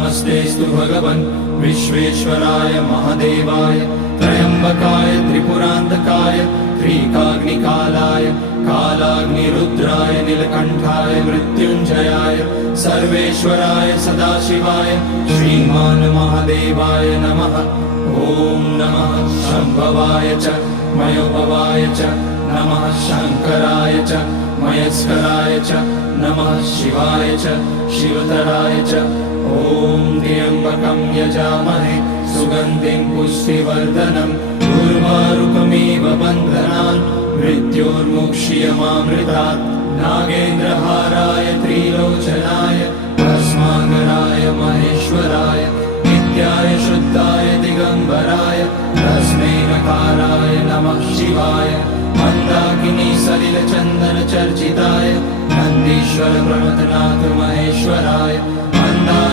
नमस्तेस्तु भगवन् विश्वेश्वराय महादेवाय त्र्यम्बकाय त्रिपुरान्तकाय त्रिकाग्निकालाय कालाग्निरुद्राय नीलकण्ठाय मृत्युञ्जयाय सर्वेश्वराय सदाशिवाय श्रीमान् महादेवाय नमः। ॐ नमः शम्भवाय च मयोभवाय च नमः शङ्कराय च मयस्कराय च नमः शिवाय च शिवतराय च। ॐ त्र्यम्बकं यजामहे सुगन्धिं पुष्टिवर्धनम् उर्वारुकमिव बन्धनान् मृत्योर्मुक्ष्यमामृतात्। नागेन्द्रहाराय त्रिलोचनाय भस्माङ्गराय महेश्वराय नित्याय शुद्धाय दिगम्बराय तस्मै नकाराय नमः शिवाय। मन्दाकिनी सलिलचन्दन चर्चिताय नन्दीश्वर प्रमथनाथ महेश्वराय